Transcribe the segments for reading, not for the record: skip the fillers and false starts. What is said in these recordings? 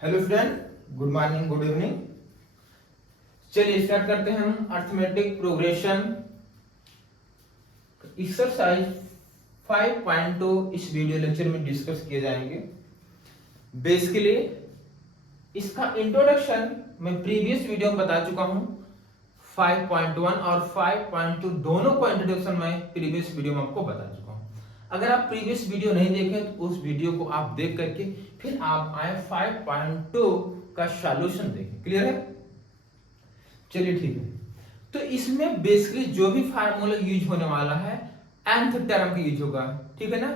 Hello student, good morning, good evening. चलिए start करते हैं हम अर्थमेटिक प्रोग्रेशन एक्सरसाइज 5.2 इस वीडियो लेक्चर में डिस्कस किए जाएंगे। बेसिकली इसका इंट्रोडक्शन मैं प्रीवियस वीडियो में बता चुका हूं। 5.1 और 5.2 दोनों को इंट्रोडक्शन मैं प्रीवियस वीडियो में आपको बता चुका हूं। अगर आप प्रीवियस वीडियो नहीं देखे तो उस वीडियो को आप देख करके फिर आप आए 5.2 का सॉल्यूशन देखें। क्लियर है? चलिए ठीक है। तो इसमें बेसिकली जो भी फार्मूला यूज होने वाला है nth टर्म का यूज होगा, ठीक है ना।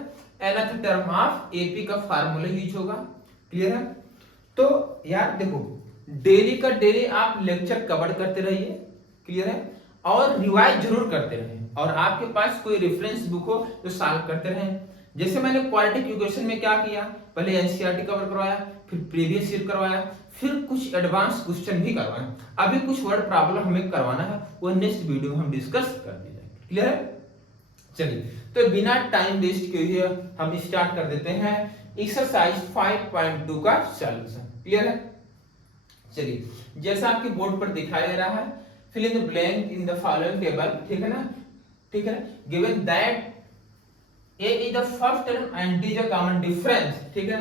nth टर्म ऑफ एपी का फार्मूला यूज होगा। क्लियर है? तो यार देखो, डेली का डेली आप लेक्चर कवर करते रहिए। क्लियर है? और रिवाइज जरूर करते रहिए और आपके पास कोई रेफरेंस बुक हो तो सॉल्व करते रहें। जैसे मैंने क्वाड्रेटिक इक्वेशन में क्या किया, पहले एनसीईआरटी कवर करवाया, फिर प्रीवियस ईयर करवाया, फिर कुछ एडवांस क्वेश्चन भी करवाए। अभी कुछ वर्ड प्रॉब्लम हमें करवाना है, वो नेक्स्ट वीडियो में हम डिस्कस कर दी जाएगी। क्लियर है? चलिए, तो बिना टाइम वेस्ट किए हुए हम स्टार्ट कर देते हैं एक्सरसाइज 5.2 का सॉल्यूशन। क्लियर है? चलिए, जैसा आपके बोर्ड पर दिखाई दे रहा है, fill in the blank in the following table. ठीक है ना? ठीक है। Given that a is the first term and d is the common difference, ठीक है,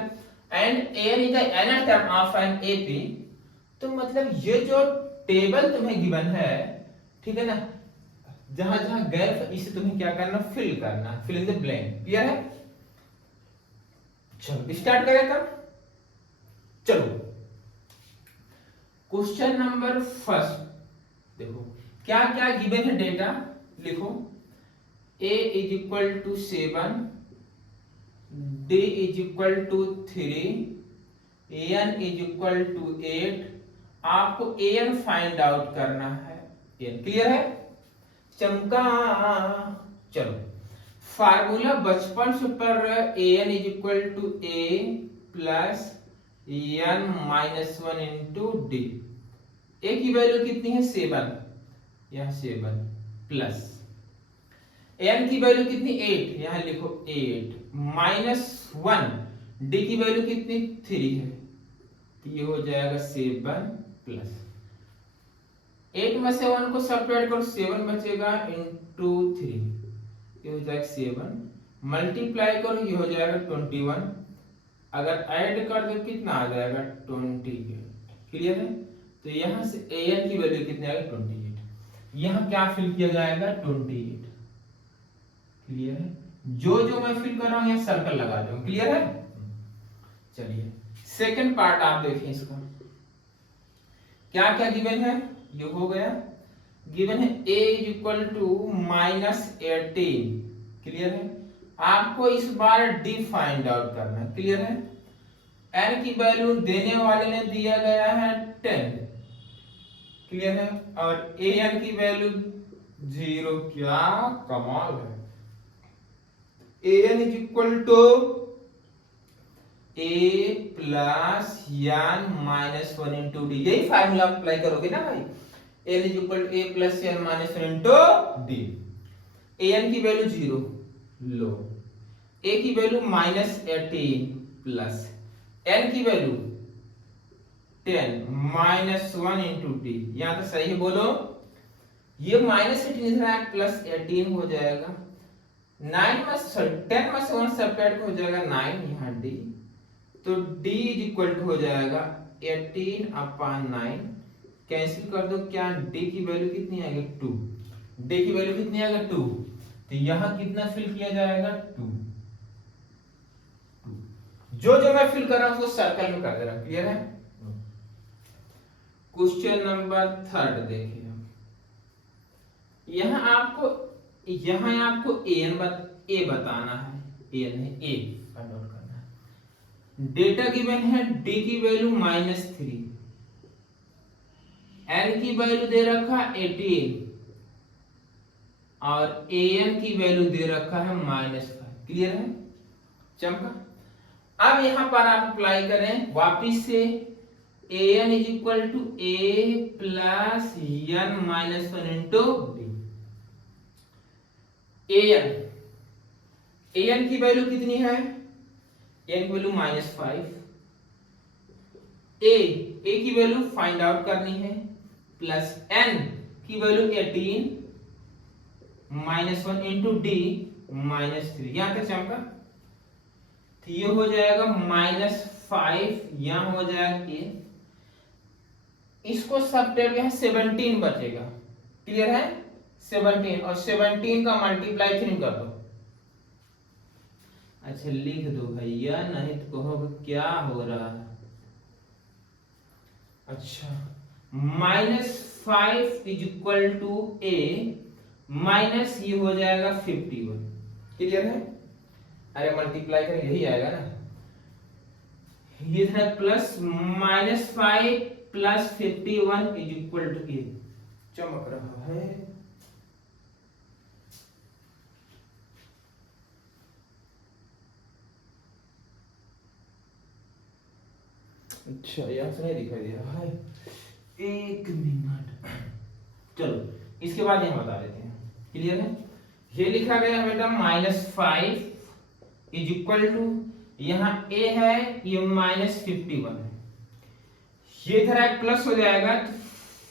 and n is the nth term of an ap। तो मतलब ये जो टेबल तुम्हें गिवन है, ठीक है ना, जहां जहां गैप है इसे तुम्हें क्या करना, फिल करना, fill in the blank. Clear है? चलो स्टार्ट करें तब। चलो क्वेश्चन नंबर फर्स्ट देखो, क्या क्या गिवन है डेटा लिखो। a is equal to 7, d is equal to 3, an is equal to 8। आपको an फाइंड आउट करना है। an क्लियर है? चमका। चलो फार्मूला बचपन से पर an is equal to a plus n minus 1 into D. a की वैल्यू कितनी है? 7, यह 7 प्लस n की वैल्यू कितनी? 8, यहां लिखो 8 माइनस 1, d की वैल्यू कितनी? 3 है, तो ये हो जाएगा 7 प्लस 8 में से 1 को सब्ट्रैक्ट करो, 7 बचेगा इंटू 3, ये हो जाएगा 7 मल्टीप्लाई करो, ये हो जाएगा 21। अगर ऐड कर दो कितना आ जाएगा? 28। क्लियर है? तो यहां से an की वैल्यू कितनी आएगी? 28। यहां क्या फिल किया जाएगा? 28। क्लियर है? जो जो मैं फिल कर रहा हूं यहां सर्कल लगा दो। क्लियर है? चलिए सेकंड पार्ट आप देखें इसका, क्या क्या गिवन है। ये हो गया, गिवन है a is equal to minus 18। Clear है? आपको इस बार d फाइंड आउट करना है। क्लियर है? n की वैल्यू देने वाले ने दिया गया है 10। क्लियर है? और an की वैल्यू 0। क्या कमाल है। an is equal to a plus n minus 1 into D. यही फार्मूला अप्लाई करोगे ना भाई। n is equal to a plus n minus 1 into D. an की वैल्यू 0 लो, a की वैल्यू माइनस 18 प्लस n की वैल्यू 10 माइनस 1 इंटू डी। यहां तो सही है, बोलो। ये माइनस 18 इधर प्लस 18 हो जाएगा, 9 में 10 में से 1 सब्ट्रैक्ट हो जाएगा 9, यहाँ d, तो d इज इक्वल टू हो जाएगा 18 अपॉन 9। कैंसिल कर दो, क्या d की वैल्यू कितनी आएगी? 2। d की वैल्यू कितनी आएगा? 2। तो यहाँ कितना फिल किया जाएगा? 2। जो जो मैं फिल कर रहा हूं उसको सर्कल में कर दे रहा हूं। क्लियर है? क्वेश्चन नंबर थर्ड देखिए, यहाँ आपको a बताना है। a नहीं, a फाइंड आउट करना है। डेटा गिवन है d की वैल्यू -3, n की वैल्यू दे रखा 18 और an की वैल्यू दे रखा है -5। क्लियर है? चमका। अब यहां पर आप अप्लाई करें वापिस से, an is equal to a plus n minus 1 into D. an की वैल्यू कितनी है? n की वैल्यू -5 ए की वैल्यू फाइंड आउट करनी है, प्लस एन की वैल्यू 18 -1 इंटू डी -3, यहां तक चमका। तो ये हो जाएगा -5, यहां हो जाएगा ए, इसको सब्ट्रैक्ट, यहां 17 बचेगा, क्लियर है, 17 और 17 का मल्टीप्लाई 3 कर दो। अच्छा लिख दो भैया, नहीं तो कहोगे क्या हो रहा है। अच्छा -5 is equal to A minus ये हो जाएगा 51, क्लियर है। अरे मल्टीप्लाई करें यही आएगा ना, ये था plus -5 plus 51 is equal to A, चमक रहा है। अच्छा यहाँ से नहीं दिखाई दे रहा है, एक मिनट, चलो इसके बाद यहाँ बता देते हैं, क्लियर है। ये लिखा गया बेटा -5 इज इक्वल टू, यहाँ ए है, ये -51 है, ये इधर एक प्लस हो जाएगा, तो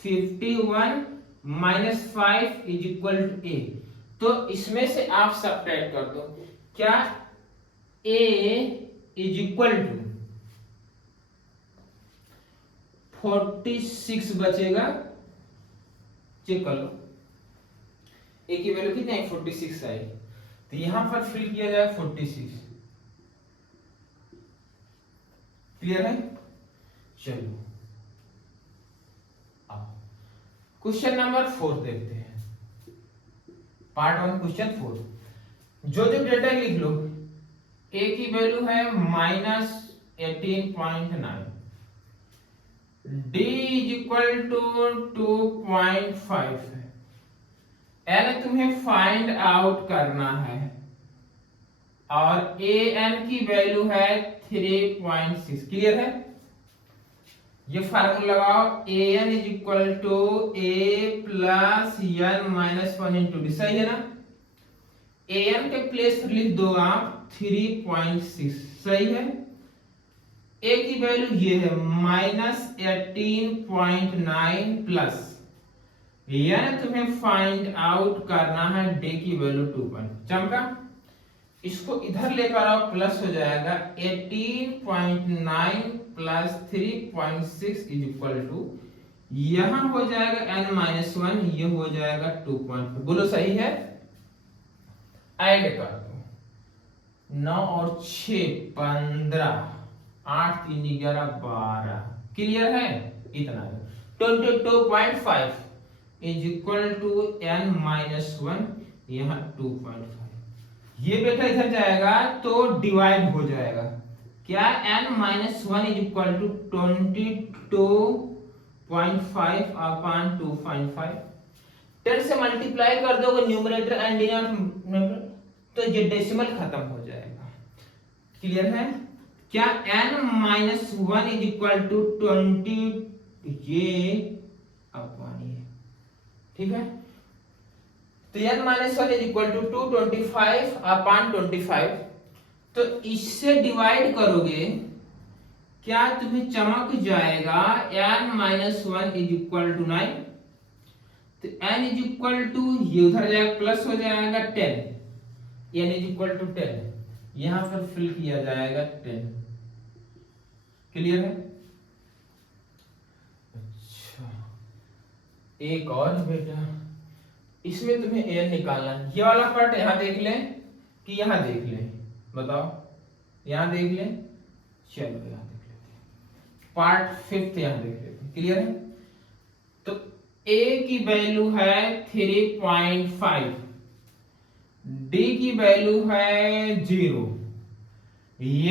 51 -5 इज इक्वल टू ए। तो इसमें से आप सब्ट्रैक्ट कर दो, क्या ए इज इक्वल टू 46 बचेगा, चेक कर लो ए की वैल्यू कितनी है, 46 आई, तो यहां पर फिल किया जाए 46, क्लियर है। चलो क्वेश्चन नंबर 4 देखते हैं, पार्ट 1 क्वेश्चन 4। जो डेटा लिख लो, ए की वैल्यू है -18.9, डी इज इक्वल टू 2.5 है, एन तुम्हें फाइंड आउट करना है, और ए एन की वैल्यू है 3.6, क्लियर है। ये फार्मूला लगाओ, A N is equal to A plus N -1 into D, सही है ना। ए एन के प्लेस पर लिख दो आप 3.6, सही है। ए की वैल्यू ये है -18.9 प्लस एन तुम्हें फाइंड आउट करना है, डी की वैल्यू 2. चमका, इसको इधर लेकर आओ, प्लस हो जाएगा 18.9 प्लस 3.6 इज इक्वल टू, यहां हो जाएगा n-1, ये हो जाएगा 2.5, बोलो सही है। ऐड कर दो, 9 और 6 15, 8 3 11 12, क्लियर है, इतना 22.5 इज इक्वल टू n-1, यहां 2.5, ये बेटा इधर जाएगा तो डिवाइड हो जाएगा, क्या n-1 is equal to 22.5 upon 2.5, 10 से मल्टीप्लाई कर दोगे न्यूमरेटर एंड डिनोमिनेटर, तो ये डेसिमल खत्म हो जाएगा, क्लियर है। क्या n-1 इज इक्वल टू 20 ये अपॉन ये, ठीक है। तो n-1 is equal to 225 upon 25, तो इससे डिवाइड करोगे, क्या तुम्हें चमक जाएगा n-1 इज इक्वल टू 9, तो n इज इक्वल टू, ये उधर जाएगा प्लस हो जाएगा 10, n इज इक्वल टू 10, यहां पर फिल किया जाएगा 10, क्लियर है। अच्छा एक और बेटा, इसमें तुम्हें n निकालना है, ये वाला पार्ट यहां देख लें कि यहां देख लें, बताओ, यहां देख लें, चलो यहां देख लेते हैं, पार्ट 5 यहां देख लेते हैं, क्लियर है। तो a की वैल्यू है 3.5, d की वैल्यू है 0,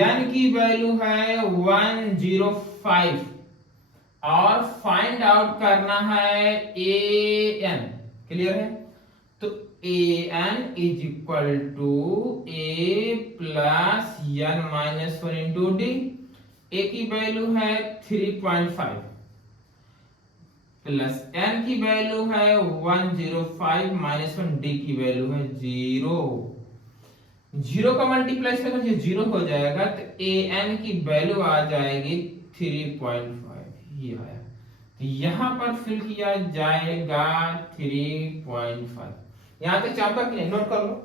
n की वैल्यू है 105, और फाइंड आउट करना है an, क्लियर है। तो an is equal to a plus n-1 into D, a की वैल्यू है 3.5 प्लस n की वैल्यू है 105 -1, d की वैल्यू है 0, 0 का मल्टीप्लाई करो, ये 0 हो जाएगा, तो an की वैल्यू आ जाएगी 3.5 ये आया। तो यहाँ पर फिल किया जाएगा 3.5। यहाँ तक चापा कि नहीं, नोट कर लो।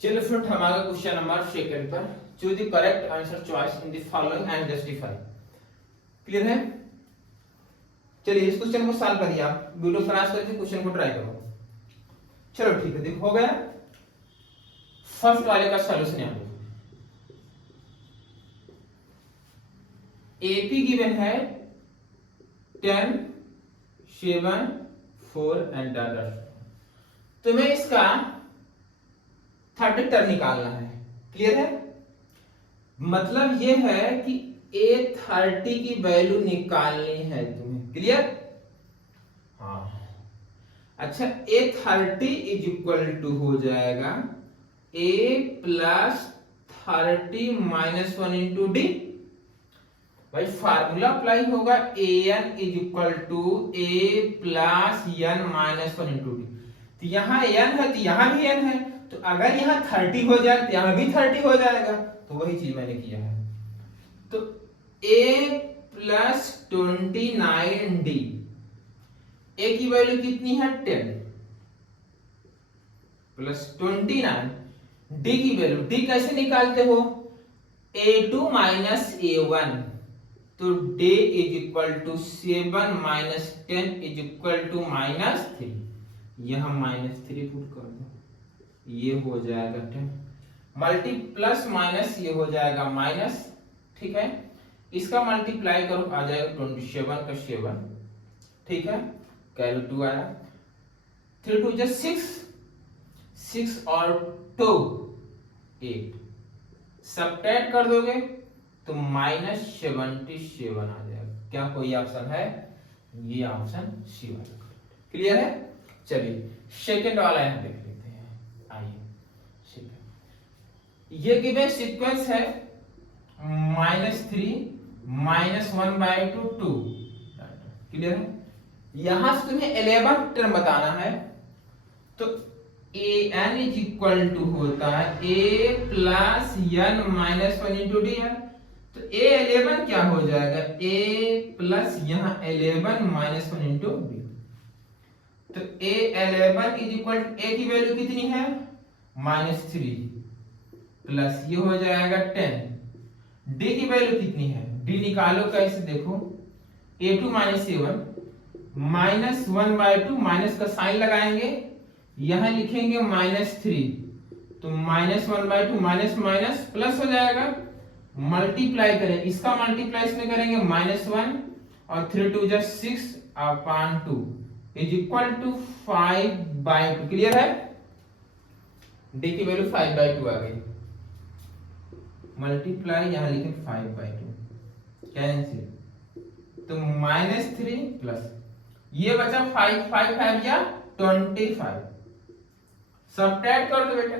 चलो फ्रेंड, हम आगे क्वेश्चन नंबर सेकंड पर। Choose the correct answer choice in the following and justify. Clear है? चलिए इस क्वेश्चन को सॉल्व करिए। आप वीडियो फ्लैश करके क्वेश्चन को ट्राई करो। चलो ठीक है, देखो हो गया। फर्स्ट वाले का सॉल्यूशन यहाँ देखो। एपी गिवन है 10, 7, 4 एंड अदर। तुम्हें इसका थर्ड टर्म निकालना है। क्लियर है? मतलब ये है कि A30 की वैल्यू निकालनी है तुम्हें। क्लियर? हाँ। अच्छा, A30 इज इक्वल टू हो जाएगा A plus 30 minus 1 into D. भाई फार्मूला अप्लाई होगा, an is equal to A plus n minus 1 into D. तो यहाँ n है तो यहाँ भी n है, तो अगर यहाँ 30 हो जाए तो यहाँ भी 30 हो जाएगा। तो वही चीज मैंने किया है। तो a प्लस 29d, a की वैल्यू कितनी है 10 प्लस 29, d की वैल्यू, d कैसे निकालते हो, a2 माइनस a1। तो d is equal to 7 minus 10 is equal to -3। यहां -3 पुट कर दो, ये हो जाएगा 10 मल्टी प्लस माइनस ये हो जाएगा माइनस। ठीक है, इसका मल्टीप्लाई करो, आ जाएगा 27 का 7। ठीक है, कैल 2 आया, 3 2 6, 6 और 2 8, सब्ट्रैक्ट कर दोगे तो -77 आ जाएगा। क्या कोई ऑप्शन है? ये ऑप्शन सी वाला। क्लियर है? चलिए सेकंड वाला यहां देख लेते हैं। आइए, ये गिवन सीक्वेंस है -3 -1/2 2। क्लियर है? यहां से तुम्हें 11 टर्म बताना है। तो an इज इक्वल टू होता है a plus n minus 1 into D है। तो a11 क्या हो जाएगा, a प्लस यहाँ 11 माइनस 1 इंटू डी। तो a11 is equal to a की वैल्यू कितनी है -3 प्लस ये हो जाएगा 10। d की वैल्यू कितनी है, d निकालो कैसे, देखो a2 माइनस a1 -1/2, माइनस का साइन लगाएंगे, यहां लिखेंगे -3, तो -1/2 माइनस माइनस प्लस हो जाएगा। मल्टीप्लाई करें, इसका मल्टीप्लाई इसमें करेंगे -1 और 3 2 6/2 इज इक्वल टू 5/2। क्लियर है? d की वैल्यू 5/2 आ गई। मल्टीप्लाई यहां लिखे 5/2, कैंसिल, तो -3 प्लस ये बचा 5 5 5 या 25। सब्ट्रैक्ट कर दो बेटा,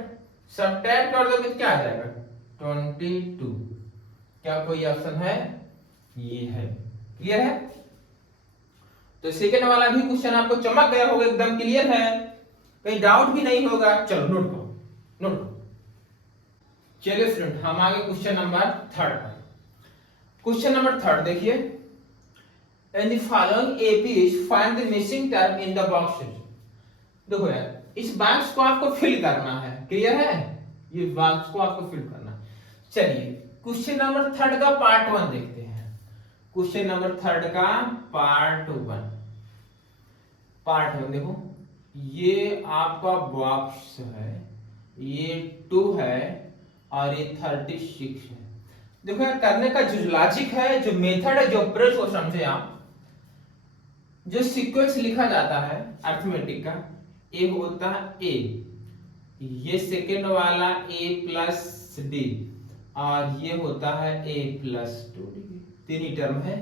सब्ट्रैक्ट कर दो तो क्या आ जाएगा 22। क्या कोई ऑप्शन है? ये है। क्लियर है? तो सेकंड वाला भी क्वेश्चन आपको चमक गया होगा, एकदम क्लियर है, कहीं डाउट भी नहीं होगा। चलो नोट करो, नोट करो। चलिए स्टूडेंट, हम आगे क्वेश्चन नंबर 3 पर। क्वेश्चन नंबर 3 देखिए, in the following APs find the missing term in the box। देखो यार, इस बॉक्स को आपको फिल करना है। क्लियर है? ये बॉक्स को आपको फिल करना है। चलिए क्वेश्चन नंबर 3 का पार्ट 1 देखते हैं। क्वेश्चन नंबर 3 का पार्ट 1। पार्ट 1 देखो, ये आपका बॉक्स है, ये 2 है और ये 36 है। देखो यार, करने का जो लॉजिक है, जो मेथड है, जो अप्रोच को समझे आप। जो सीक्वेंस लिखा जाता है अर्थमेटिक का, ए होता है ए, ये सेकेंड वाला a प्लस डी, और ये होता है a प्लस 2d। तीन ही टर्म है।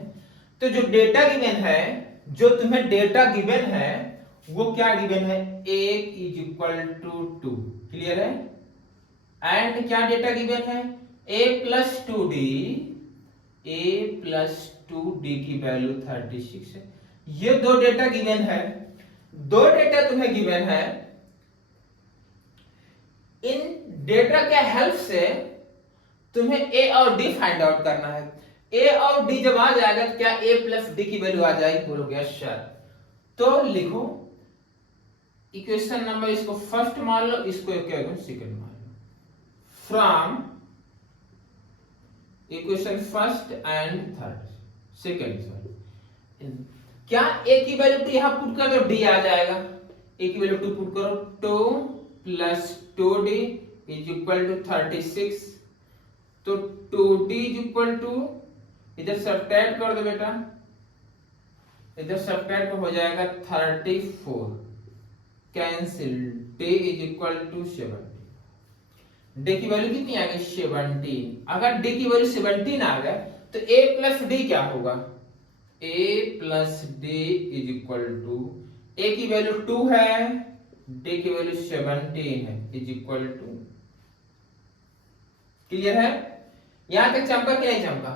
तो जो डेटा गिवन है, जो तुम्हें डेटा गिवन है, वो क्या गिवन है, a is equal to 2। Clear है? एंड क्या डेटा गिवन है, a plus 2d, a plus 2d की वैल्यू 36 है। ये दो डेटा गिवन है, दो डेटा तुम्हें गिवन है। इन डेटा के हेल्प से तुम्हें ए और डी फाइंड आउट करना है। ए और डी जब आ जाएगा तो क्या ए प्लस डी की वैल्यू आ जाएगी, बोलोगे अच्छा। तो लिखो इक्वेशन नंबर, इसको फर्स्ट मान लो, इसको क्या सेकंड मान लो। From equation first and third, second sorry, क्या ए की वैल्यू टू यहां पुट कर दो, डी आ जाएगा। ए की वैल्यू टू पुट करो, 2 plus 2d is equal to 36। तो 2d इज इक्वल टू, इधर सब्ट्रैक्ट कर दो बेटा, इधर सब्ट्रैक्ट हो जाएगा 34, cancel, d is equal to 70। d की वैल्यू कितनी आ गई 17। अगर d की वैल्यू 17 आ गया तो a प्लस d क्या होगा, a plus d is equal to, a की वैल्यू 2 है, d की वैल्यू 17 है, इज इक्वल टू। क्लियर है? यहां तक चमका कि नहीं चमका?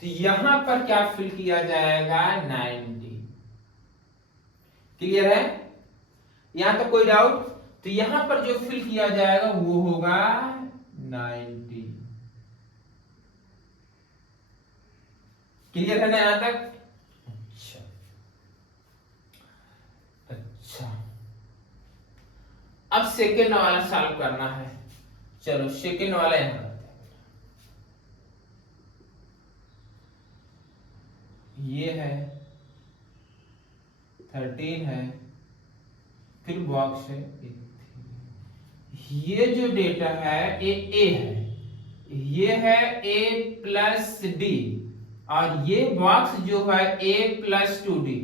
तो यहां पर क्या फिल किया जाएगा 90। क्लियर है? यहां तक कोई डाउट? तो यहां पर जो फिल किया जाएगा वो होगा 90। क्लियर है ना यहां तक? अच्छा अच्छा, अब सेकेंड वाला सॉल्व करना है। चलो सेकेंड वाला यहां करते हैं। ये है 13 है, फिर बॉक्स है, ये जो डेटा है ये ए है, ये है a प्लस डी, और ये बॉक्स जो है a प्लस 2d,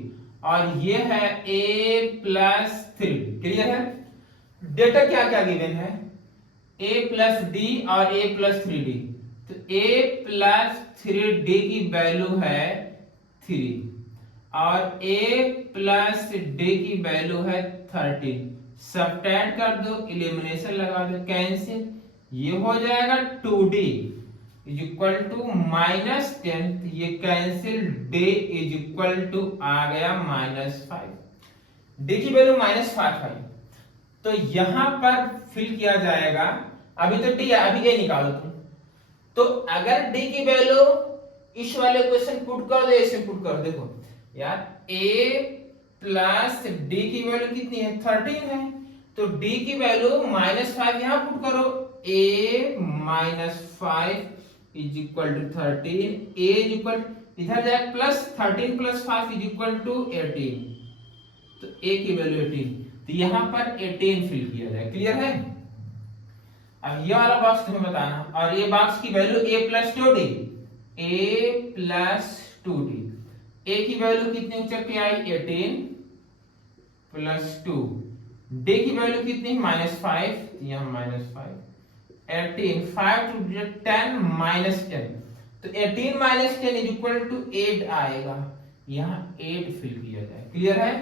और ये है a प्लस 3। क्लियर है? डेटा क्या क्या गिवन है, a प्लस डी और a प्लस 3d। तो a प्लस 3d की वैल्यू है 3, और a प्लस d की वैल्यू है 13। सब्ट्रैक्ट कर दो, एलिमिनेशन लगा दो, कैंसिल, ये हो जाएगा 2d इज इक्वल टू -10, ये cancel, d is equal to आ गया -5, d की वैल्यू -5 है। तो यहां पर फिल किया जाएगा, अभी तो d है, अभी a निकालो तुम। तो अगर d की वैल्यू इस वाले क्वेश्चन पुट कर दो, ऐसे पुट कर, देखो यार a प्लस d की वैल्यू कितनी है 13 है, तो d की वैल्यू -5 यहां पुट करो, a -5 is equal to 13, a is equal, इधर जाए plus 13 plus 5 is equal to 18, तो a की वैल्यू 18, तो यहां पर 18 फिल किया जाए। क्लियर है? अब ये वाला बॉक्स तुम्हें बताना, और ये बॉक्स की value a plus 2d, a plus 2d, a की वैल्यू कितनी उचक के आई 18 प्लस 2, d की वैल्यू कितनी -5, यहां -5, 18, 5 to 10 -10, तो 18 -10 इज इक्वल टू 8 आएगा, यहां 8 फिल किया जाए। क्लियर है?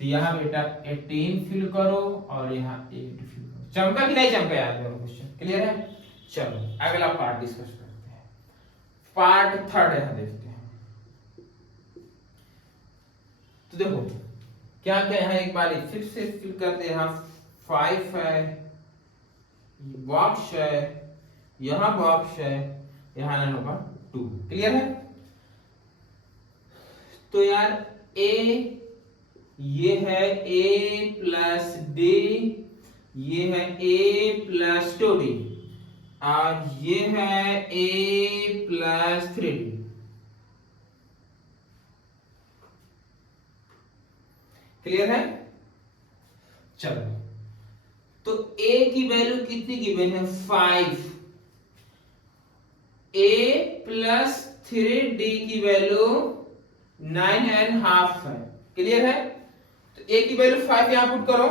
तो यहां बेटा 18 फिल करो और यहां 8 फिल करो। चमका कि नहीं चमका याद करो क्वेश्चन? क्लियर है? चलो अगला पार्ट डिस्कस करते हैं, पार्ट थर्ड यहां देखते हैं। तो देखो क्या क्या यहां एक बार फिर से फिल करते हैं। यहां 5 है, बॉक्स है, यहां बॉक्स है, यहां नन होगा 2। क्लियर है? तो यार a, ये है a प्लस d, ये है a प्लस 2d, और ये है a प्लस 3d। क्लियर है? चलो तो a की वैल्यू कितनी गिवन है 5, a प्लस 3d की वैल्यू 9.5 है। क्लियर है? तो a की वैल्यू 5 यहां पुट करो,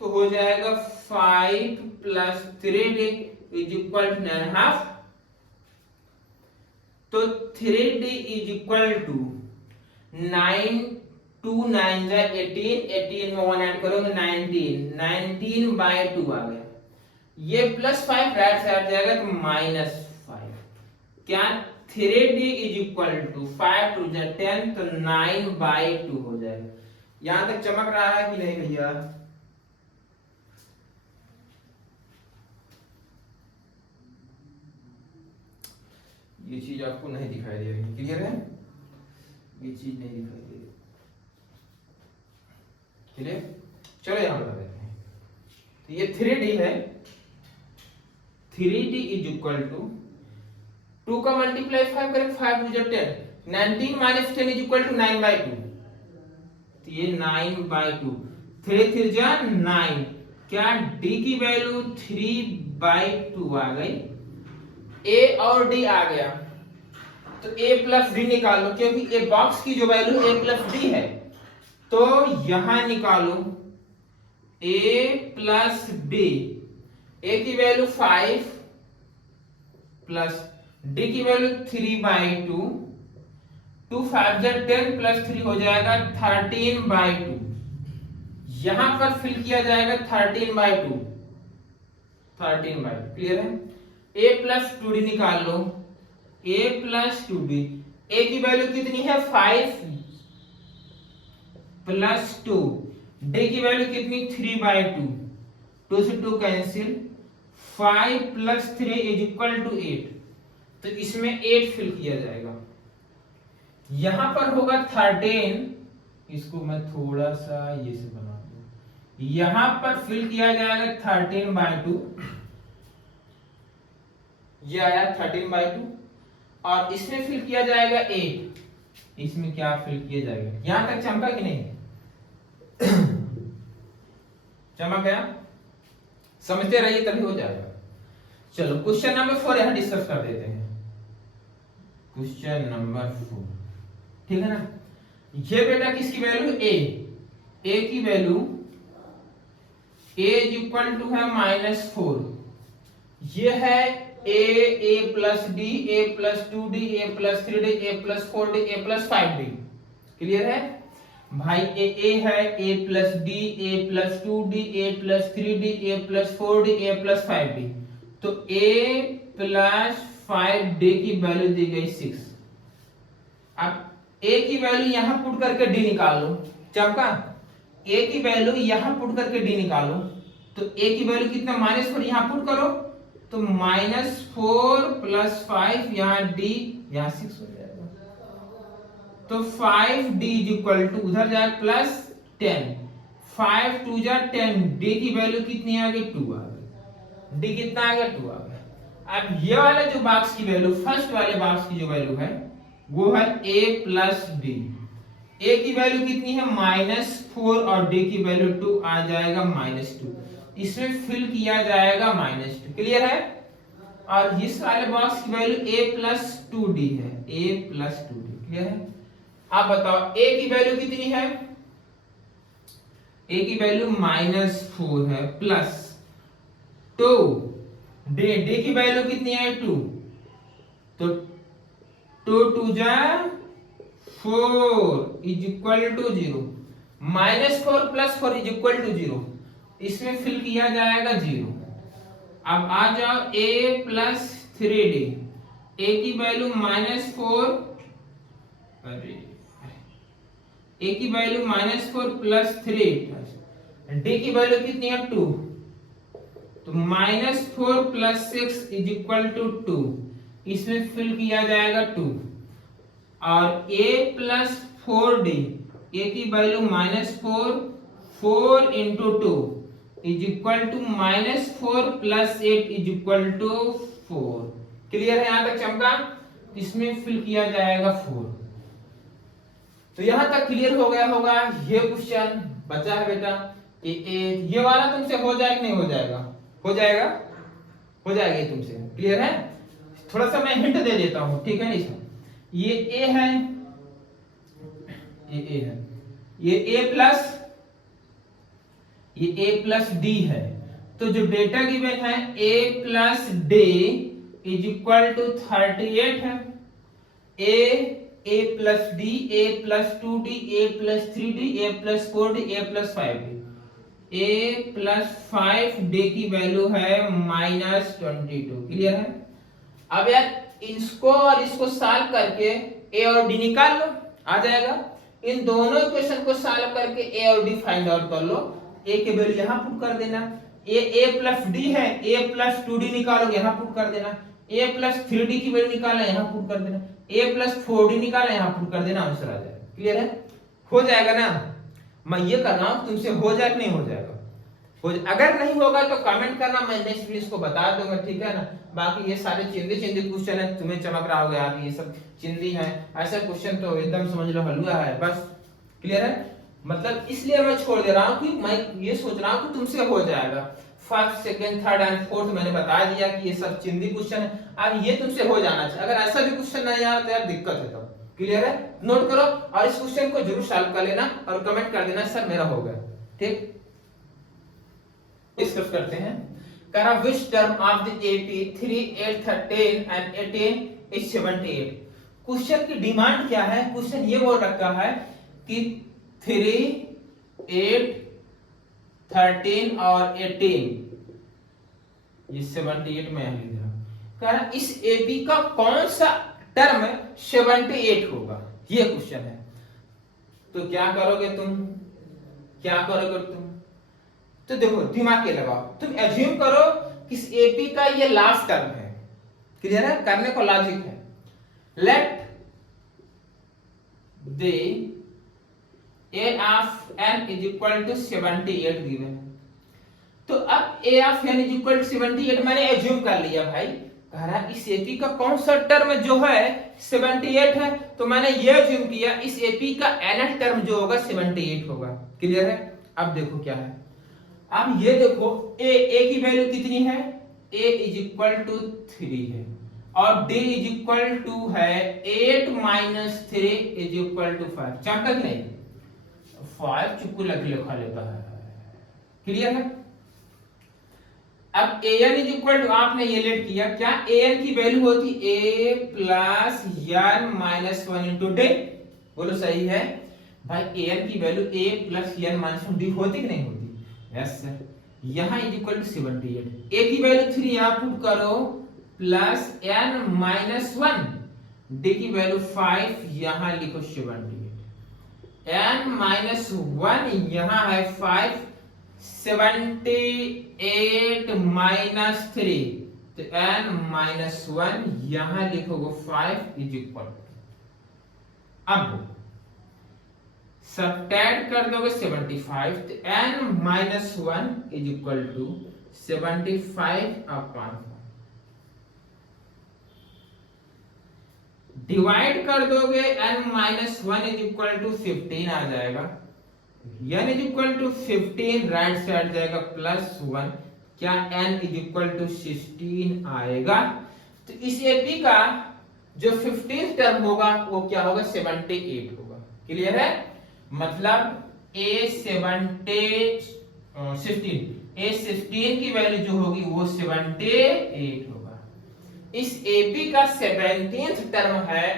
तो हो जाएगा 5 plus 3d is equal to 9.5, तो 3d इज इक्वल टू 9, 2 9 जा 18, 18 में 1 ऐड करोगे 19, 19 बाय 2 आ गया, ये प्लस 5 राइट साइड जाएगा तो -5, क्या 3d इज इक्वल टू 5 2 जा 10, तो 9 बाय 2 हो जाएगा। यहां तक चमक रहा है कि नहीं भैया? ये चीज आपको नहीं दिखाई दे रही, क्लियर है? ये चीज नहीं दिखाई दे रही, क्लियर? चलो यहां बता देते हैं। तो ये 3D है, 3D इज इक्वल टू 2 का मल्टीप्लाई 5 करें, 5 two 10, 19 minus 10 is equal to 9/2। तो ये 9/2, 3 3 जा 9, क्या d की वैल्यू 3/2 आ गई, a और d आ गया। तो a प्लस d निकालो, क्योंकि a बॉक्स की जो वैल्यू a प्लस d है, तो यहां निकालो a प्लस d, a की वैल्यू 5 प्लस d की वैल्यू 3/2, 2 5 10 प्लस 3 हो जाएगा 13/2। यहां पर फिल किया जाएगा 13/2, 13/2, क्लियर है? a प्लस 2d निकाल लो, a प्लस 2d, a की वैल्यू कितनी है 5 प्लस 2, d की वैल्यू कितनी 3/2, 2 से 2 cancel, 5 plus 3 is equal to 8। तो इसमें 8 फिल किया जाएगा, यहां पर होगा 13, इसको मैं थोड़ा सा ये से बना दूं, यहां पर फिल किया जाएगा 13/2, ये आया 13/2, और इसमें फिल किया जाएगा 8, इसमें क्या फिल किया जाएगा? यहां तक चमका कि नहीं? चमक गया? समझते रहिए तभी हो जाएगा। चलो क्वेश्चन नंबर 4 यहां डिस्कस कर देते हैं। क्वेश्चन नंबर 4, ठीक है ना? ये बेटा किसकी वैल्यू a की value a is equal to है -4, ये है a plus d, a plus 2d, a plus 3d, a plus 4d, a plus 5d, clear है भाई? a है a plus d, a plus 2d, a plus 3d, a plus 4d, a plus 5d। तो a plus 5d की value दी गई 6। अब a की value यहां put करके d निकाल लो, चमका? a की वैल्यू यहां पुट करके d निकालो, तो a की वैल्यू कितना -4 यहां पुट करो, तो -4 प्लस 5, यहां d, यहां 6 हो जाएगा। तो 5d इज इक्वल टू, उधर जाए प्लस 10, 5 2 जा 10, d की वैल्यू कितनी आ गई 2 आ गई, d कितना आ गया 2 आ गया। अब ये वाले जो बॉक्स की वैल्यू, फर्स्ट वाले बॉक्स की जो वैल्यू है वो है a प्लस d, a की वैल्यू कितनी है -4 और d की वैल्यू 2 आ जाएगा -2, इसमें फिल किया जाएगा -2, क्लियर है? और इस वाले बॉक्स की वैल्यू a प्लस 2d है, a प्लस 2d, क्लियर है? आप बताओ a की वैल्यू कितनी है? a की वैल्यू -4 है, प्लस 2, d की वैल्यू कितनी है 2, तो 2 2 जा 4 is equal to 0, -4 plus 4 is equal to 0, इसमें फिल किया जाएगा 0। अब आ जाओ a प्लस 3d, a की वैल्यू -4, अरे a की वैल्यू -4 प्लस 3, d की वैल्यू कितनी है 2, तो -4 प्लस 6 इज इक्वल टू 2, इसमें फिल किया जाएगा 2। और a प्लस 4d, a की value -4, 4 into 2 is equal to -4 plus 8 is equal to 4, clear है? यहां तक चमका? इसमें फिल किया जाएगा 4। तो यहां तक क्लियर हो गया होगा। ये क्वेश्चन बचा है बेटा ये वाला तुमसे हो जाएगा नहीं हो जाएगा? हो जाएगा, हो जाएगा ये तुमसे, क्लियर है? थोड़ा सा मैं हिंट दे देता हूं, ठीक है ना? ये a है, ये a है, ये a प्लस d है। तो जो डेटा गिवन है a plus d is equal to 38 है। a plus d, a plus 2d, a plus 3d, a plus 4d, a plus 5d, a plus 5d की वैल्यू है -22, clear है? अब यार इसको और इसको सॉल्व करके a और d निकाल लो, आ जाएगा। इन दोनों इक्वेशन को सॉल्व करके a और d फाइंड आउट कर लो। a की वैल्यू यहां पुट कर देना, a प्लस d है, a प्लस 2d निकालोगे यहां पुट कर देना, a प्लस 3d की वैल्यू निकालना, यहाँ पुट कर देना, a प्लस 4d निकालना, यहाँ पुट कर देना, आंसर आ जाएगा। क्लियर है? हो जाएगा ना? मैं ये कर रहा हूँ तुमसे हो जाए कि नहीं हो जाएगा? अगर नहीं होगा तो कमेंट करना, मैं नेक्स्ट वीडियो को बता दूंगा, ठीक है ना? बाकी ये सारे चिंदी चिंदी क्वेश्चन है, तुम्हें चमक रहा होगा यार ये सब चिंदी है, ऐसा क्वेश्चन तो एकदम समझ लो हलवा है बस। क्लियर है? मतलब इसलिए मैं छोड़ दे रहा हूँ कि मैं ये सोच रहा हूँ कि तुमसे हो जाएगा। First second third and fourth मैंने बता दिया कि ये सब चिंदी क्वेश्चन है, अब ये तुमसे हो जाना चाहिए। अगर ऐसा भी क्वेश्चन नहीं आया तो यार दिक्कत है तब। क्लियर है? नोट करो और इस क्वेश्चन को जरूर सॉल्व कर लेना और कमेंट कर देना सर मेरा हो गया। ठीक, डिस्कस करते हैं। कह रहा which term of the AP 3, 8, 13 and 18 is 78। Question की डिमांड क्या है? क्वेश्चन ये बोल रखा है कि 3, 8, 13 और 18 ये 78 में लिख रहा हूं। कह रहा इस AP का कौन सा टर्म 78 होगा, ये क्वेश्चन है। तो क्या करोगे तुम? क्या करोगे तुम? तो देखो दिमाग के लगाओ, तुम एज्यूम करो कि इस एपी का ये लास्ट टर्म है। क्लियर है? करने को लॉजिक है। Let the a of n is equal to 78 given. तो अब a of n is equal to 78 मैंने एज्यूम कर लिया भाई। कह रहा इस एपी का कौन सा टर्म जो है 78 है, तो मैंने ये एज्यूम किया इस एपी का nth टर्म जो होगा 78 होगा। क्लियर है? अब देखो क्या है, अब ये देखो a की वैल्यू कितनी है? a इज इक्वल टू 3 है और d इज इक्वल टू है 8 माइनस 3 इज इक्वल टू 5। चमका कि नहीं? 5 चुप्पू लग लिखा लेता है। क्लियर है? अब an इज इक्वल टू आपने ये लेट किया क्या? an की वैल्यू होती a plus n minus 1 into d। बोलो सही है भाई? an की value a plus n minus 1 d होती कि नहीं होती? Yes sir. यहां इज इक्वल टू 78, a की वैल्यू 3 यहां पुट करो प्लस n माइनस 1, d की वैल्यू 5 यहां लिखो 78, n माइनस 1 यहां है 5, 78 माइनस 3 तो n माइनस 1 यहां लिखोगे 5 इज इक्वल। अब सब्ट्रैक्ट कर दोगे 75 तो n minus 1 is equal to 75 upon 5। Divide कर दोगे n minus 1 is equal to 15 आ जाएगा, n is equal to 15 right side जाएगा प्लस 1, क्या n इज इक्वल टू 16 आएगा। तो इस एपी का जो 15th टर्म होगा वो क्या होगा? 78 होगा। क्लियर है? मतलब A16 की वैल्यू जो होगी वो 78 होगा। इस AP का 17th टर्म है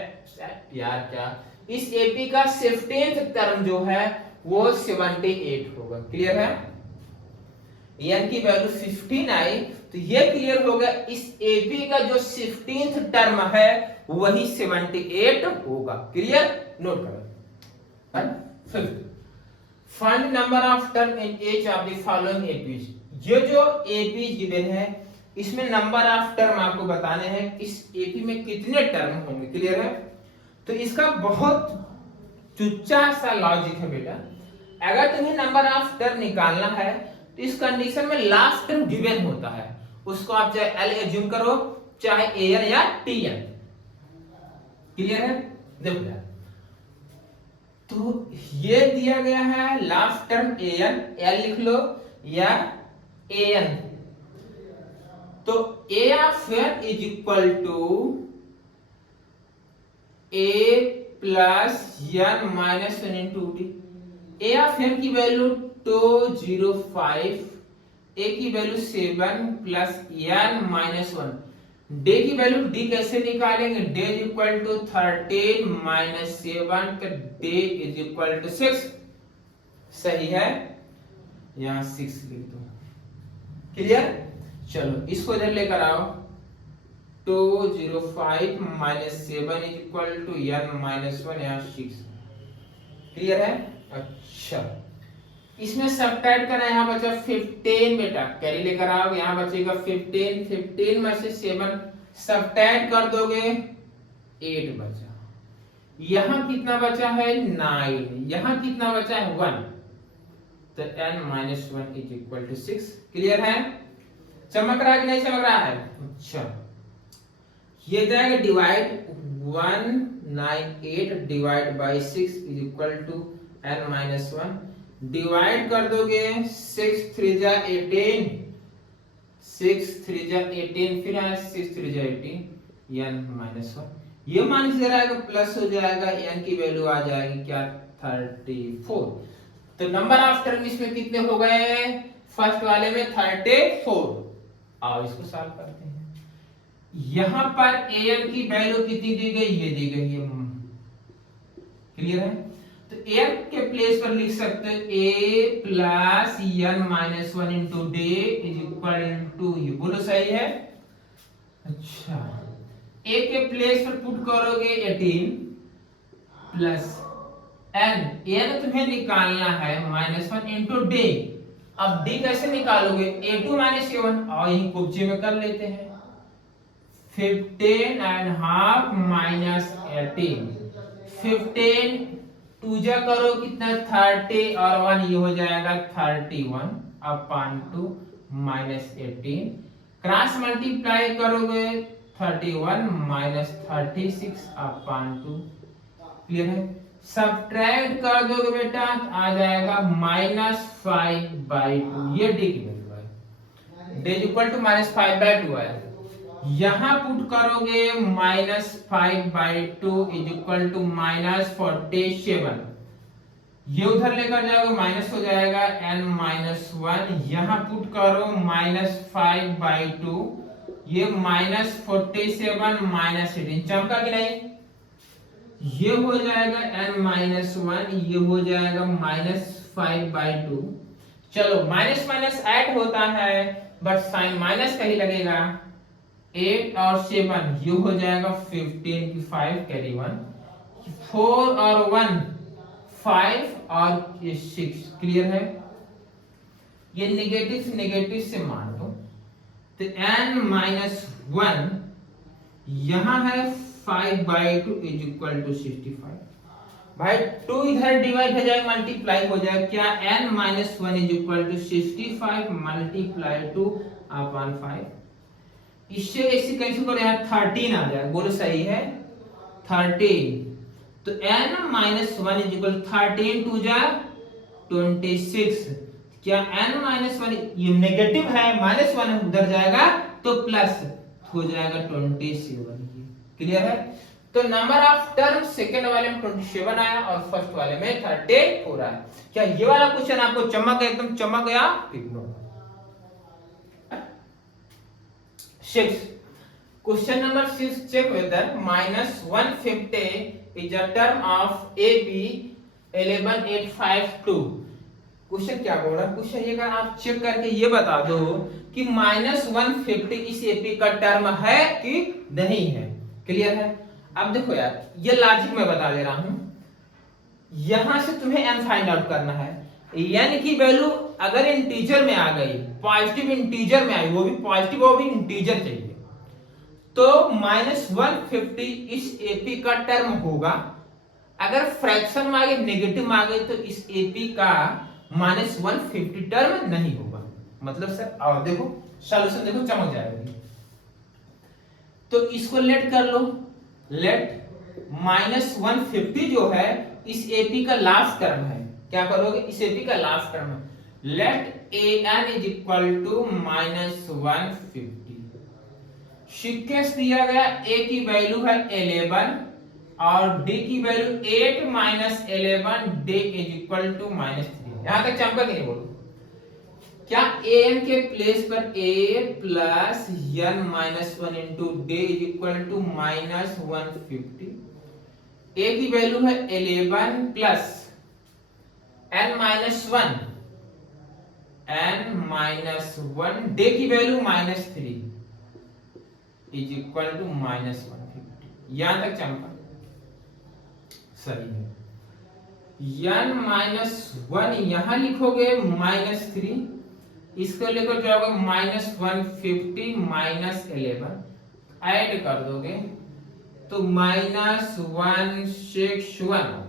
यार, क्या इस AP का 15th टर्म जो है वो 78 होगा। क्लियर है? n की वैल्यू 15 आई तो ये क्लियर होगा इस AP का जो 15th टर्म है वही 78 होगा। क्लियर? नोट करो। Find number of term in each of the following APs. ये जो एपीज गिवन है इसमें नंबर ऑफ टर्म आपको बताने हैं इस एपी में कितने टर्म होंगे। क्लियर है? तो इसका बहुत चुच्चा सा लॉजिक है बेटा। अगर तुम्हें नंबर ऑफ टर्म निकालना है तो इस कंडीशन में लास्ट टर्म गिवन होता है, उसको आप चाहे एल एज्यूम करो चाहे एन या टीएन। क्लियर है? देखो यार, तो ये दिया गया है लास्ट टर्म an, एल लिख लो या an। तो a of n is equal to a plus n minus 1 into T. a of n की वैल्यू 205, a की value 7 plus n minus 1, d की वैल्यू d कैसे निकालेंगे? d is equal to 13 minus 7 तो d is equal to 6। सही है? यहां 6 लिख दो। क्लियर? चलो इसको इधर लेकर आओ। 205 minus 7 is equal to n minus 1, यहां 6। क्लियर है? अच्छा इसमें सब्ट्रैक्ट करना, यहाँ बचा 15 बेटा, कैरी लेकर आओ, यहाँ बचेगा 15 में से 7 सब्ट्रैक्ट कर दोगे 8 बचा, यहां कितना बचा है 9, यहां कितना बचा है 1, तो n minus 1 is equal to 6। Clear है? चमक रहा है कि नहीं चमक रहा है? अच्छा, ये जाएगा divide 198 divide by 6 is equal to n minus 1, divide कर दोगे 6 3 जा 18, 6 3 जा 18, फिर 6 3 जा 18 n माइनस 1, ये मान से रहेगा प्लस हो जाएगा, n की वैल्यू आ जाएगी क्या 34। तो नंबर ऑफ टर्म इसमें कितने हो गए? फर्स्ट वाले में 34। आओ इसको सॉल्व करते हैं। यहां पर an की वैल्यू कितनी दी गई? ये दी गई है। क्लियर है? तो an के प्लेस पर लिख सकते हैं a plus n minus 1 into D is equal to, ये बोलो सही है? अच्छा, a के प्लेस पर पुट करोगे 18 प्लस n तुम्हें निकालना है माइनस 1 इंटू डे। अब d कैसे निकालोगे? a2 माइनस a1, और यही कुब्जे में कर लेते हैं। 15 एंड हाफ माइनस 18, 15 2 जा करो कितना 30 और 1 ये हो जाएगा 31 अपॉन 2 माइनस 18, क्रॉस मल्टीप्लाई करोगे 31 माइनस 36 अपॉन 2। क्लियर है? सब्ट्रैक्ट कर दोगे बेटा आ जाएगा माइनस 5/2, ये डी की वैल्यू है, डी इक्वल टू माइनस 5/2 है। यहां पुट करोगे minus 5/2 is equal to minus 47, ये उधर लेकर जाओगे माइनस हो जाएगा n माइनस 1, यहां पुट करो माइनस 5/2, ये माइनस 47 माइनस 18, चमका कि नहीं? ये हो जाएगा n माइनस 1, ये हो जाएगा माइनस 5/2। चलो माइनस माइनस ऐड होता है बट साइन माइनस का ही लगेगा। 8 और 7 ये हो जाएगा 15 की 5 कैरी 1, 4 और 1 5 और ये 6। क्लियर है? ये नेगेटिव से मान दो, तो n माइनस 1 यहां है 5/2 इज इक्वल टू 65। भाई 2 इधर डिवाइड हो जाएगा, मल्टीप्लाई हो जाएगा, क्या n minus 1 is equal to 65 multiply 2 upon 5। इससे ऐसे कैंसिल करो, यहाँ 13 आ जाएगा, बोलो सही है 13। तो n माइनस 1 इज इक्वल 13 2 जा 26, क्या n माइनस 1 ये नेगेटिव है, माइनस 1 उधर जाएगा तो प्लस हो जाएगा 27। क्लियर है? तो नंबर ऑफ टर्म सेकंड वाले में 27 आया और फर्स्ट वाले में 34 आया। क्या ये वाला क्वेश्चन आपको चमक गया? एकदम चमक गया? Question number 6, check whether minus 150 is a term of AB 11852। Question क्या बोल रहा है? क्वेश्चन ये आप चेक करके ये बता दो कि माइनस 150 इस एपी का टर्म है कि नहीं है। क्लियर है? अब देखो यार, ये लॉजिक मैं बता दे रहा हूं, यहां से तुम्हें n फाइंड आउट करना है। n की वैल्यू अगर इंटीजर में आ गई, पॉजिटिव इंटीजर में आई, वो भी पॉजिटिव वो भी इंटीजर चाहिए, तो माइनस 150 इस एपी का टर्म होगा। अगर फ्रैक्शन में आ गई, नेगेटिव में आ गई, तो इस एपी का माइनस 150 टर्म नहीं होगा। मतलब सर, और देखो सॉल्यूशन देखो चमक जाएगा। तो इसको लेट कर लो, लेट माइनस 150 जो है इस एपी का लास्ट टर्म है। क्या करोगे? इस एपी का लास्ट टर्म है। Let an is equal to minus 150। Sequence दिया गया, a की वैल्यू है 11 और d की वैल्यू 8 minus 11, d is equal to minus 3। यहां तक चमका नहीं बोलो। क्या an के प्लेस पर a plus n minus 1 into D is equal to minus 150। a की वैल्यू है 11 plus n minus 1, n minus 1, D की value minus 3 is equal to minus 150। यहां तक चमका सही है। n माइनस 1 यहां लिखोगे माइनस 3, इसको लेकर जाओगे माइनस 150 माइनस 11। ऐड कर दोगे तो -161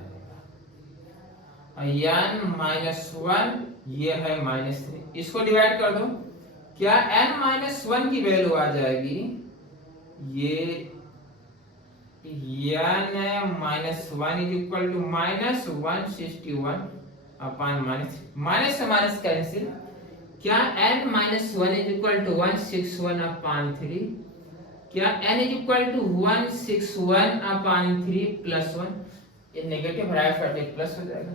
n -1 ये है -3, इसको डिवाइड कर दो, क्या n-1 की वैल्यू आ जाएगी, ये n -1 is equal to -161 upon minus से माइनस कैंसिल, क्या n -1 is equal to 161 upon 3, क्या n is equal to 161 upon 3 plus 1, ये नेगेटिव राइट साइड प्लस हो जाएगा,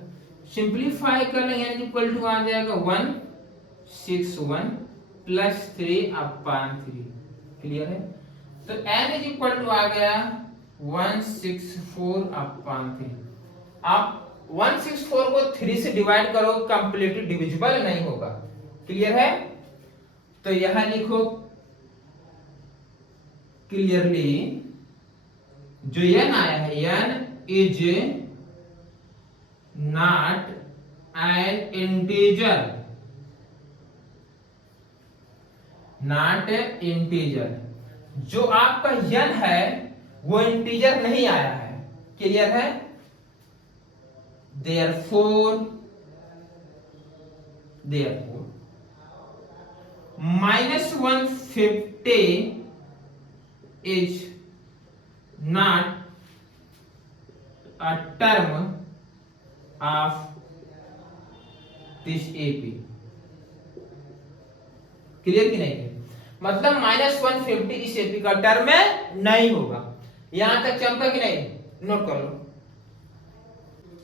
सिंपलीफाई कर लेंगे n इक्वल टू आ जाएगा 161 प्लस 3 अपॉन 3, क्लियर है। तो n इज इक्वल टू आ गया 164 अपॉन 3। आप 164 को 3 से डिवाइड करो, कंप्लीटली डिविजिबल नहीं होगा, क्लियर है। तो यहां लिखो क्लियरली, जो n आया है n is not an integer, not integer, जो आपका n है वो इंटीजर नहीं आया है, क्लियर है। therefore -150 is not a term of this AP, clear कि नहीं, मतलब -150 इस एपी का टर्म में नहीं होगा। यहां तक चमका कि नहीं, नोट कर लो।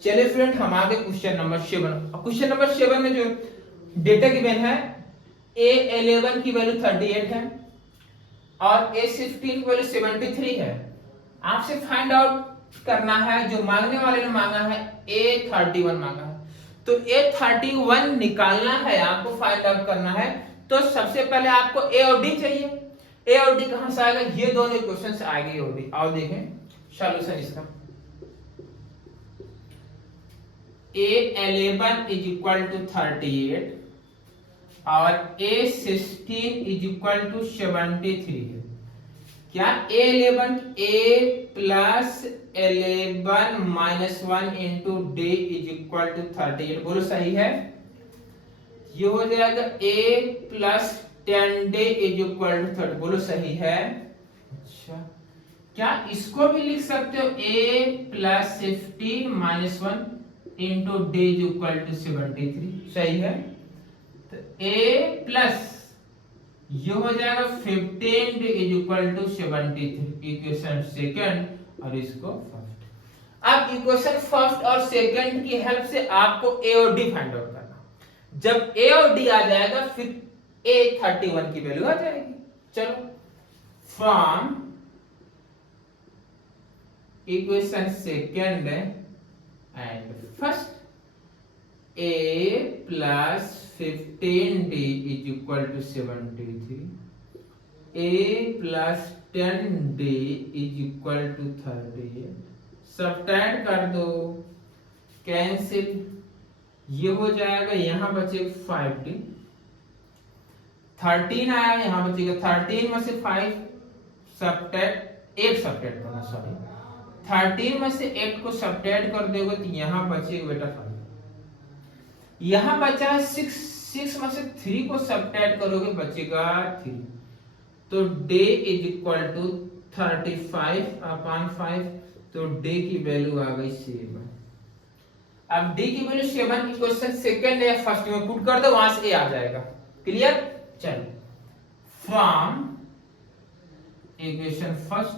चलिए फ्रेंड हम आगे क्वेश्चन नंबर 7। क्वेश्चन नंबर 7 में जो डेटा गिवन है, A11 की वैल्यू 38 है और A16 की वैल्यू 73 है। आपसे फाइंड आउट करना है, जो मांगने वाले ने मांगा है A31 मांगा है, तो A31 निकालना है, आपको फाइंड आउट करना है। तो सबसे पहले आपको A और D चाहिए। A और D कहां से आएगा, ये दोनों इक्वेशन से आएगी A और D। आओ देखें सॉल्यूशन इसका। A11 इज इक्वल टू 38 और A16 इज इक्वल टू 73 है। क्या A11 A plus 11 minus 1 into D is equal to 38, बोलो सही है। ये हो जाएगा A plus 10D is equal to 30, बोलो सही है। अच्छा, क्या इसको भी लिख सकते हो A plus 15 minus 1 into D is equal to 73, सही है। तो A प्लस ये हो जाएगा 15D is equal to 73, equation second और इसको फर्स्ट। अब इक्वेशन फर्स्ट और सेकंड की हेल्प से आपको A और D फाइंड आउट करना। जब A और D आ जाएगा फिर A31 की वैल्यू आ जाएगी। चलो, from equation second and first, A plus 15D is equal to 73, A plus 10D is equal to 38, subtract कर दो, कैंसिल, ये हो जाएगा, यहां बचेगा 5D, 13 आया, यहां बचेगा 13 में से 5 सब्ट्रैक्ट, 8 सब्ट्रैक्ट करना, सॉरी 13 में से 8 को सब्ट्रैक्ट कर दोगे तो यहां बचेगा बेटा 5, यहां बचा 6 में से 3 को सब्ट्रैक्ट करोगे बचेगा 3, तो D is equal to 35 upon 5, तो D की वैल्यू आ गई 7। अब D की वैल्यू 7 इक्वेशन सेकंड या फर्स्ट में पुट कर दो, वहां से A आ जाएगा, क्लियर। चलो, from equation first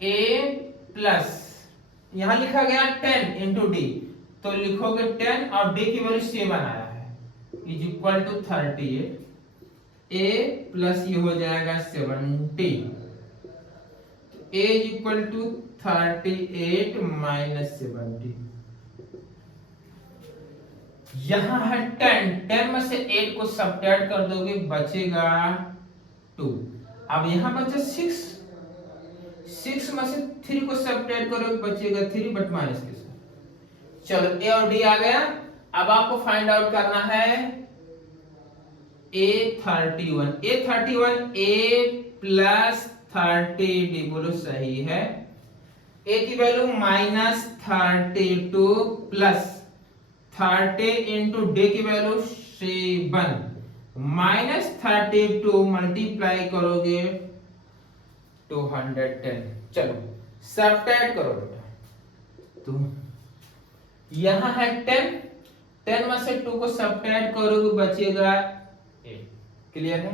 A plus यहां लिखा गया 10 इंटू D, तो लिखोगे 10 और D की वैल्यू 7 आया है is equal to 38, A plus ये हो जाएगा 70, तो A is equal to 38 minus 70, यहां है 10 में से 8 को सब्ट्रैक्ट कर दोगे बचेगा 2, अब यहां बचा 6 में से 3 को सब्ट्रैक्ट करोगे बचेगा 3 बट माइनस के साथ। चलो, A और D आ गया। अब आपको फाइंड आउट करना है A31 A प्लस 30D, बोलो सही है। ए की वैल्यू -32 प्लस 30 इंटू डी की वैल्यू 7, -32 मल्टीप्लाई करोगे 210। चलो सब्ट्रैक्ट करो बेटा, तो यहां है 10 में से 2 को सब्ट्रैक्ट करोगे बचेगा 8। क्लियर है?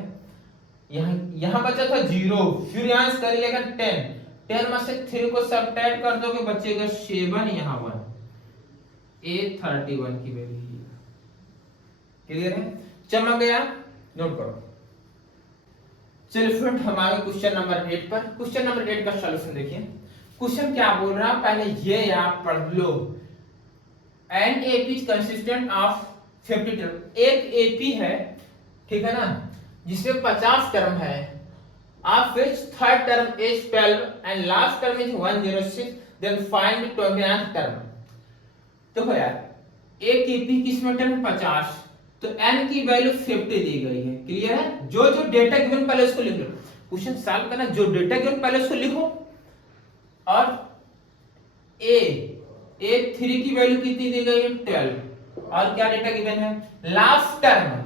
यहां बचा था 0, फिर यहां से कर लेगा 10 में से 3 को सब्ट्रैक्ट कर दोगे बचेगा 7, यहां 1, ए 31 की वैल्यू। क्लियर है? चमक गया? नोट करो। चलिए फ्रेंड हम आगे क्वेश्चन नंबर 8 पर। क्वेश्चन नंबर 8 का सॉल्यूशन देखिए। क्वेश्चन क्या बोल रहा है पहले ये आप पढ़ लो। An AP is consistent of 50 term. एक एपी है, ठीक है ना, जिसमें 50 टर्म है, of which third term is 12 and last term is 106, then find 29th term. देखो यार, एक एपी किसमें टर्म 50, तो n की वैल्यू 50 दी गई है। क्लियर है? जो जो डेटा गिवन पहले उसको लिख लो। क्वेश्चन सॉल्व करना, जो डेटा गिवन पहले उसको लिखो। और ए 3 की वैल्यू कितनी दी गई है 12, और क्या डेटा गिवन है लास्ट टर्म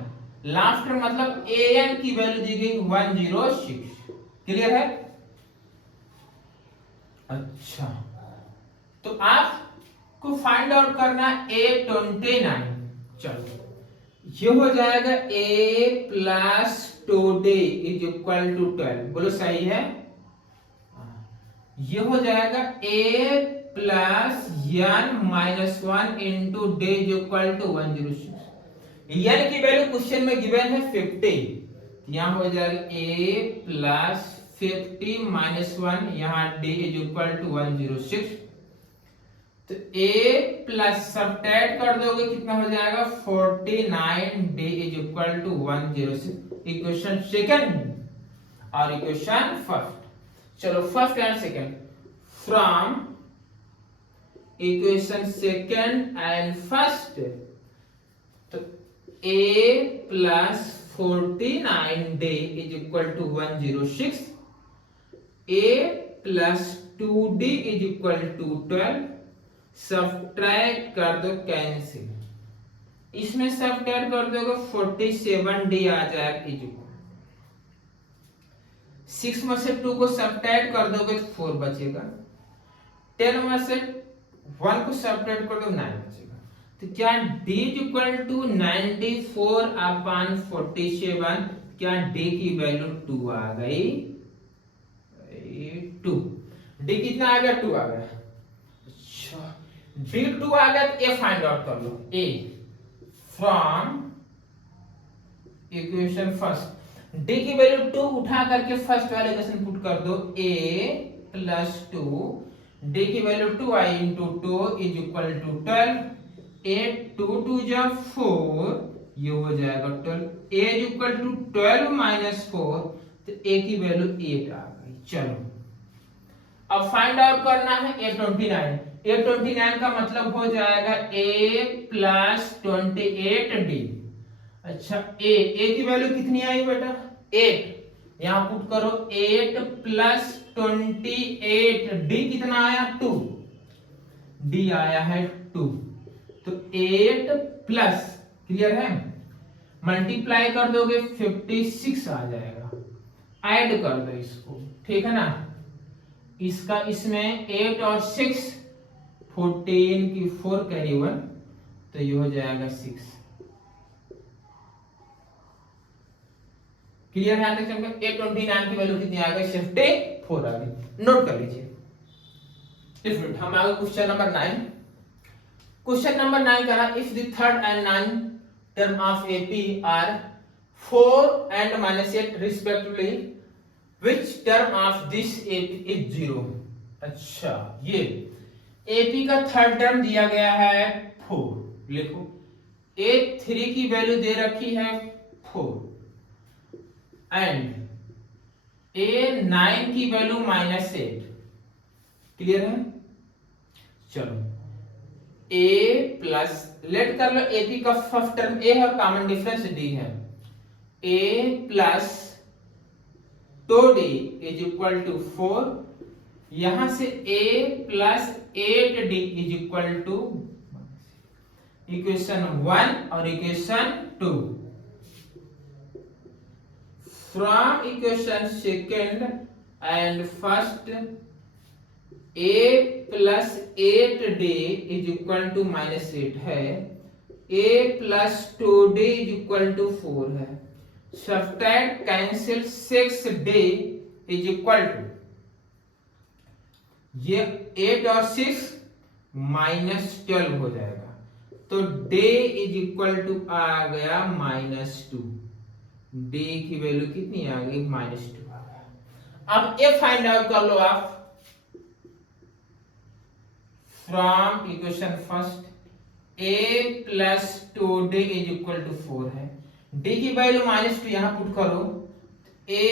मतलब an की वैल्यू दी गई 106। क्लियर है? अच्छा, तो आपको फाइंड आउट करना A29। चलो ये हो जाएगा a plus 2d is equal to 12, बोलो सही है? ये हो जाएगा a plus n minus 1 into d is equal to 106। n की वैल्यू क्वेश्चन में गिवन है 50, यहां हो जाएगा a प्लस 50 माइनस 1, यहां d इज इक्वल टू 106। तो a प्लस सब्ट्रैक्ट कर दोगे कितना हो जाएगा 49, d is equal to 106। Equation second और इक्वेशन फर्स्ट। चलो first and second. From equation second and first, तो a plus 49 d is equal to 106, a plus 2d is equal to 12, subtract कर दो, कैंसिल। इसमें सब्ट्रैक्ट कर दोगे 47d आ जाएगा is equal 6 में से 2 को सब्ट्रैक्ट कर दोगे 4 बचेगा, 10 में से 1 को सब्ट्रैक्ट कर दो 9 बचेगा। तो क्या d is equal to 94 upon 47, क्या d की वैल्यू 2 आ गई? 2। d कितना आ गया? 2 आ गया। अच्छा, d2 आ गया तो a फाइंड आउट कर लो। a from equation first, d की वैल्यू 2 उठा करके फर्स्ट वाले इक्वेशन पुट कर दो, a प्लस 2, d की वैल्यू 2 आई इंटू 2 इज इक्वल टू 12, 8 2 2 जा 4, ये हो जाएगा 12, a is equal to 12 minus 4, तो a की वैल्यू 8 आ गई। चलो अब फाइंड आउट करना है A29। A29 का मतलब हो जाएगा a प्लस 28d। अच्छा, a की वैल्यू कितनी आई बेटा 8, यहां पुट करो 8 प्लस 28d कितना आया 2, d आया है 2, तो 8 प्लस, क्लियर है, मल्टीप्लाई कर दोगे 56 आ जाएगा, ऐड कर दो इसको, ठीक है ना, इसका इसमें 8 और 6 14 की 4 कैरी 1, तो ये हो जाएगा 6। क्लियर है? तक चमका A29 की वैल्यू कितनी आ गई 54 आ गई। नोट कर लीजिए। हम आगे क्वेश्चन नंबर 9। क्वेश्चन नंबर 9 कह रहा if the third and 9 term of AP are 4 and -8 respectively, which term of this AP is 0? अच्छा, ये AP का थर्ड टर्म दिया गया है 4, लिखो। A3 की वैल्यू दे रखी है 4 एंड A9 की वैल्यू -8। क्लियर है? चलो A प्लस, लेट कर लो AP का फर्स्ट टर्म A है और कॉमन डिफरेंस D है, A प्लस तो d इज इक्वल टू 4, यहां से a plus 8d is equal to equation 1 और equation 2। From equation second and first a plus 8d is equal to -8 है, a plus 2d is equal to 4 है। Subtract cancel 6d is equal to, ये 8 और 6 -12 हो जाएगा, तो d is equal to आ गया -2। d की वैल्यू कितनी आ गई? -2 आ गया। अब ये फाइंड आउट कर लो आप from equation first, a plus 2d is equal to 4 है, d की वैल्यू -2 यहां पुट करो, a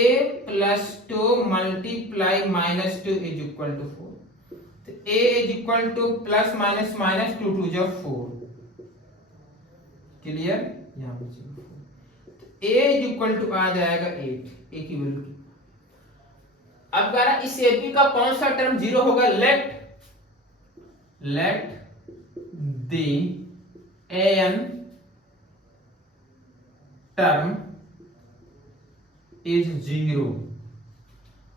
plus 2 multiply -2 is equal to 4, तो a is equal to plus minus minus 2 2 जो 4, क्लियर? यहां पे 4, a इज इक्वल टू आ जाएगा 8, a की वैल्यू। अब कह रहा इस AP का कौन सा टर्म 0 होगा? Let the an term is 0,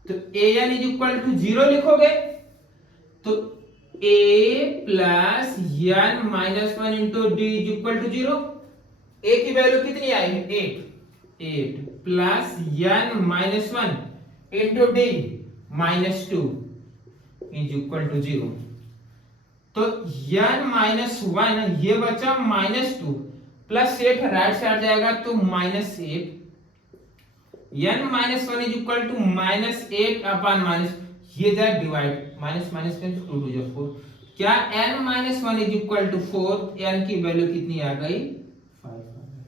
तो an इज इक्वल टू 0 लिखोगे तो a plus n minus 1 into d is equal to 0। a की वैल्यू कितनी आई है? 8 plus n minus 1 into d -2 is equal to 0। तो n माइनस 1 ये बचा -2 प्लस 8 राइट साइड जाएगा तो -8, n minus 1 is equal to -8 upon minus, ये जाए डिवाइड, माइनस माइनस में 2 2 4, क्या n minus 1 is equal to 4, n की वैल्यू कितनी आ गई? 5 आ गई।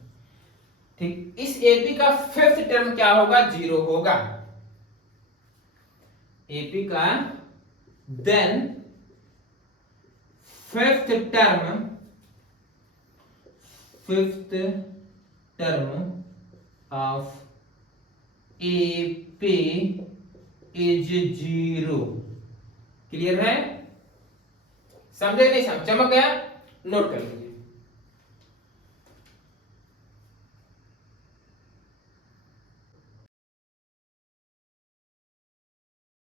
ठीक, इस AP का फिफ्थ टर्म क्या होगा? 0 होगा। AP का then fifth term of AP इज 0। क्लियर है? समझे नहीं? समझ चमक गया? नोट कर लीजिए।